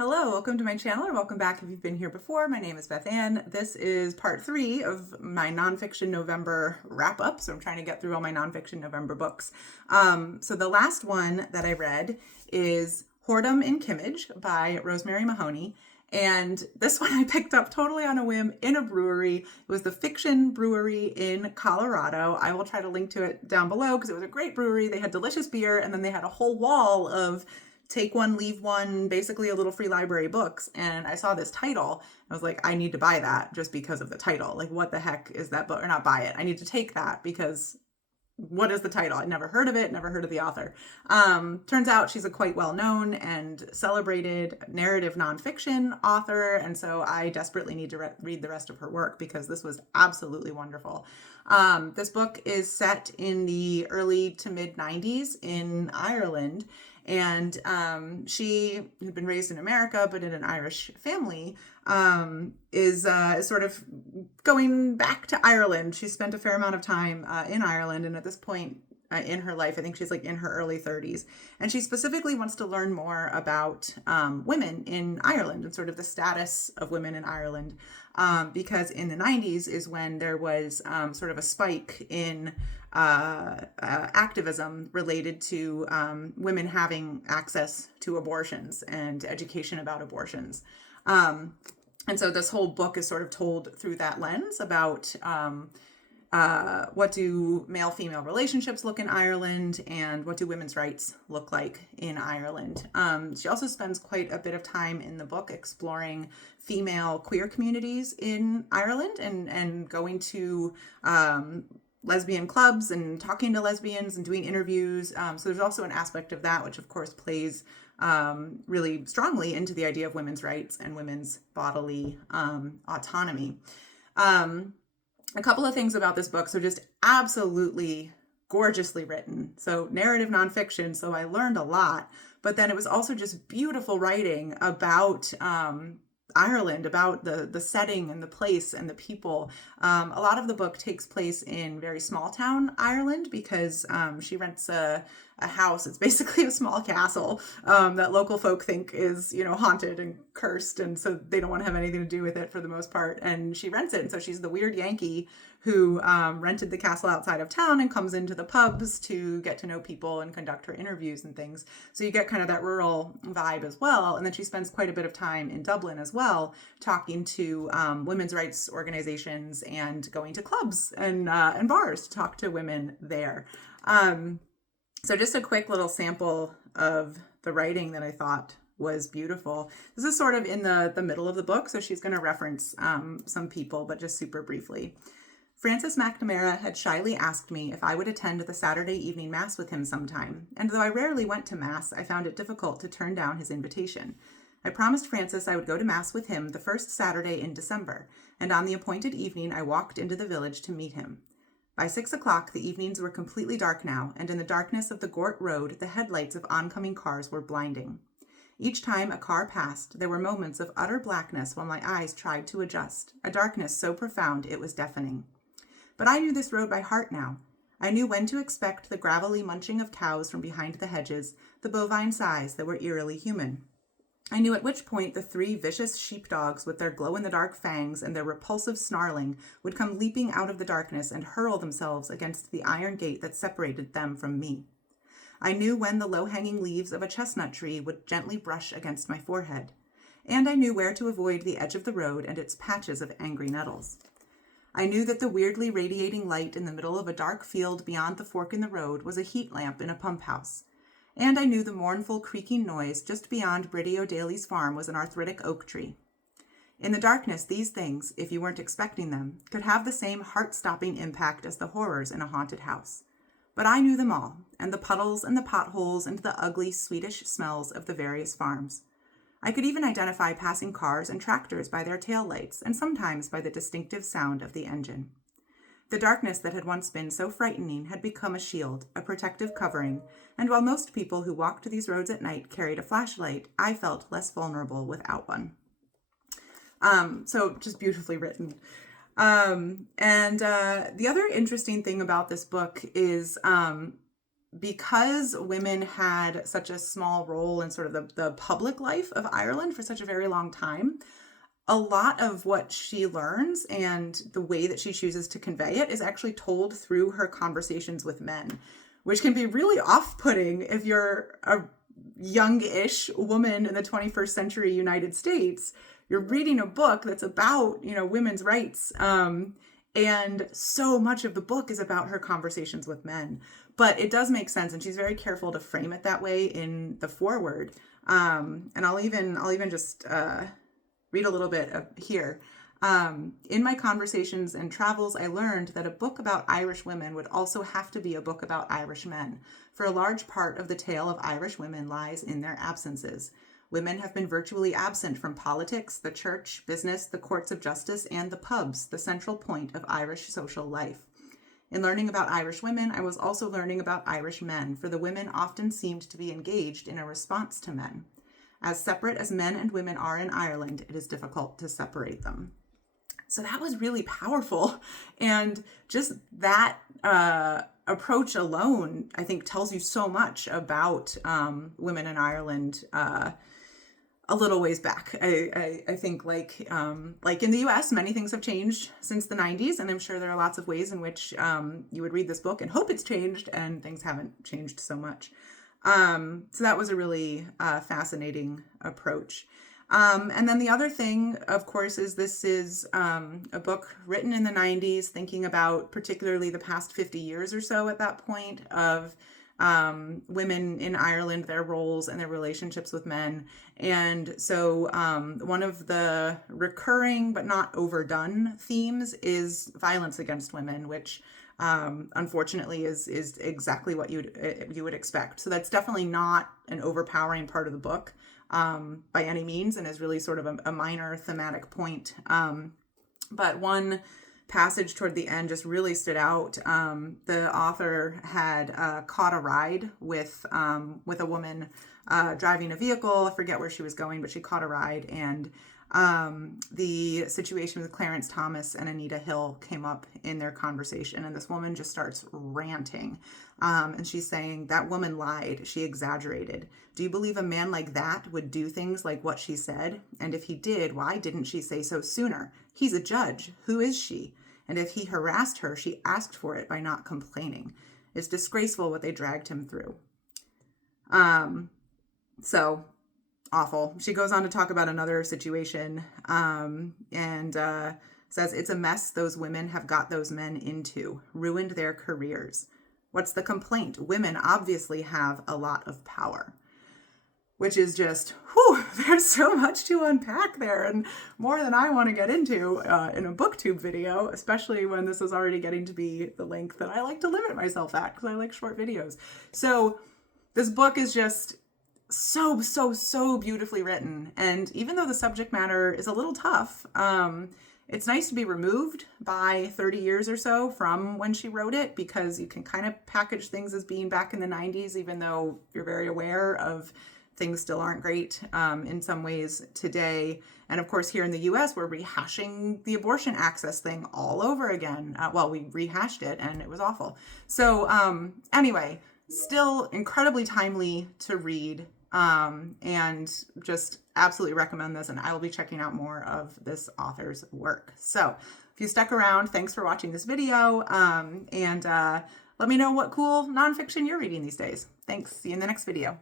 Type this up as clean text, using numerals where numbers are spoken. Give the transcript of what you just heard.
Hello, welcome to my channel, or welcome back if you've been here before. My name is Beth Ann. This is part 3 of my nonfiction November wrap-up, so I'm trying to get through all my nonfiction November books. So the last one that I read is Whoredom in Kimmage by Rosemary Mahoney. And this one I picked up totally on a whim in a brewery. It was the Fiction Brewery in Colorado. I will try to link to it down below because it was a great brewery. They had delicious beer, and then they had a whole wall of take one, leave one, basically a little free library books. And I saw this title. I was like, I need to buy that just because of the title. Like, what the heck is that book? Or not buy it. I need to take that because what is the title? I'd never heard of it, never heard of the author. Turns out she's a quite well-known and celebrated narrative nonfiction author, and so I desperately need to read the rest of her work because this was absolutely wonderful. This book is set in the early to mid 90s in Ireland, and she had been raised in America, but in an Irish family, is sort of going back to Ireland. She spent a fair amount of time in Ireland, and at this point in her life, I think she's like in her early 30s, and she specifically wants to learn more about women in Ireland and sort of the status of women in Ireland, because in the 90s is when there was sort of a spike in activism related to women having access to abortions and education about abortions. And so this whole book is sort of told through that lens about what do male-female relationships look in Ireland, and what do women's rights look like in Ireland. She also spends quite a bit of time in the book exploring female queer communities in Ireland and going to lesbian clubs and talking to lesbians and doing interviews. So there's also an aspect of that, which of course plays really strongly into the idea of women's rights and women's bodily autonomy. A couple of things about this book. So just absolutely gorgeously written. So narrative nonfiction. So I learned a lot, but then it was also just beautiful writing about Ireland, about the setting and the place and the people. A lot of the book takes place in very small town Ireland because she rents a house. It's basically a small castle that local folk think is, haunted and cursed, and so they don't want to have anything to do with it for the most part. And she rents it, and so she's the weird Yankee who rented the castle outside of town and comes into the pubs to get to know people and conduct her interviews and things. So you get kind of that rural vibe as well. And then she spends quite a bit of time in Dublin as well, talking to women's rights organizations and going to clubs and bars to talk to women there. So just a quick little sample of the writing that I thought was beautiful. This is sort of in the middle of the book, so she's going to reference some people, but just super briefly. Francis McNamara had shyly asked me if I would attend the Saturday evening Mass with him sometime, and though I rarely went to Mass, I found it difficult to turn down his invitation. I promised Francis I would go to Mass with him the first Saturday in December, and on the appointed evening I walked into the village to meet him. By 6 o'clock, the evenings were completely dark now, and in the darkness of the Gort Road, the headlights of oncoming cars were blinding. Each time a car passed, there were moments of utter blackness while my eyes tried to adjust, a darkness so profound it was deafening. But I knew this road by heart now. I knew when to expect the gravelly munching of cows from behind the hedges, the bovine sighs that were eerily human. I knew at which point the 3 vicious sheepdogs with their glow-in-the-dark fangs and their repulsive snarling would come leaping out of the darkness and hurl themselves against the iron gate that separated them from me. I knew when the low-hanging leaves of a chestnut tree would gently brush against my forehead, and I knew where to avoid the edge of the road and its patches of angry nettles. I knew that the weirdly radiating light in the middle of a dark field beyond the fork in the road was a heat lamp in a pump house. And I knew the mournful creaking noise just beyond Bridie O'Daly's farm was an arthritic oak tree. In the darkness, these things, if you weren't expecting them, could have the same heart-stopping impact as the horrors in a haunted house. But I knew them all, and the puddles and the potholes and the ugly Swedish smells of the various farms. I could even identify passing cars and tractors by their tail lights, and sometimes by the distinctive sound of the engine. The darkness that had once been so frightening had become a shield, a protective covering, and while most people who walked these roads at night carried a flashlight, I felt less vulnerable without one. So just beautifully written. And the other interesting thing about this book is because women had such a small role in sort of the public life of Ireland for such a very long time, a lot of what she learns and the way that she chooses to convey it is actually told through her conversations with men, which can be really off-putting if you're a young-ish woman in the 21st century United States. You're reading a book that's about, women's rights. And so much of the book is about her conversations with men. But it does make sense, and she's very careful to frame it that way in the foreword. And I'll even just read a little bit here. In my conversations and travels, I learned that a book about Irish women would also have to be a book about Irish men, for a large part of the tale of Irish women lies in their absences. Women have been virtually absent from politics, the church, business, the courts of justice, and the pubs, the central point of Irish social life. In learning about Irish women, I was also learning about Irish men, for the women often seemed to be engaged in a response to men. As separate as men and women are in Ireland, it is difficult to separate them. So that was really powerful. And just that approach alone, I think, tells you so much about women in Ireland a little ways back. I think like in the US, many things have changed since the 90s, and I'm sure there are lots of ways in which you would read this book and hope it's changed, and things haven't changed so much. So that was a really fascinating approach. And then the other thing, of course, is this is a book written in the 90s, thinking about particularly the past 50 years or so at that point of women in Ireland, their roles and their relationships with men. And so one of the recurring but not overdone themes is violence against women, which unfortunately is exactly what you would expect. So that's definitely not an overpowering part of the book by any means, and is really sort of a minor thematic point. But one passage toward the end just really stood out. The author had caught a ride with a woman driving a vehicle. I forget where she was going, but she caught a ride, and the situation with Clarence Thomas and Anita Hill came up in their conversation, and this woman just starts ranting. And she's saying, that woman lied. She exaggerated. Do you believe a man like that would do things like what she said? And if he did, why didn't she say so sooner? He's a judge. Who is she? And if he harassed her, she asked for it by not complaining. It's disgraceful what they dragged him through. So awful. She goes on to talk about another situation and says, it's a mess those women have got those men into, ruined their careers. What's the complaint? Women obviously have a lot of power, which is just, there's so much to unpack there, and more than I want to get into in a booktube video, especially when this is already getting to be the length that I like to limit myself at, because I like short videos. So this book is just so beautifully written. And even though the subject matter is a little tough, it's nice to be removed by 30 years or so from when she wrote it, because you can kind of package things as being back in the 90s, even though you're very aware of things still aren't great in some ways today. And of course, here in the US, we're rehashing the abortion access thing all over again. We rehashed it and it was awful. So anyway, still incredibly timely to read. And just absolutely recommend this, and I will be checking out more of this author's work. So if you stuck around, thanks for watching this video, and let me know what cool nonfiction you're reading these days. Thanks. See you in the next video.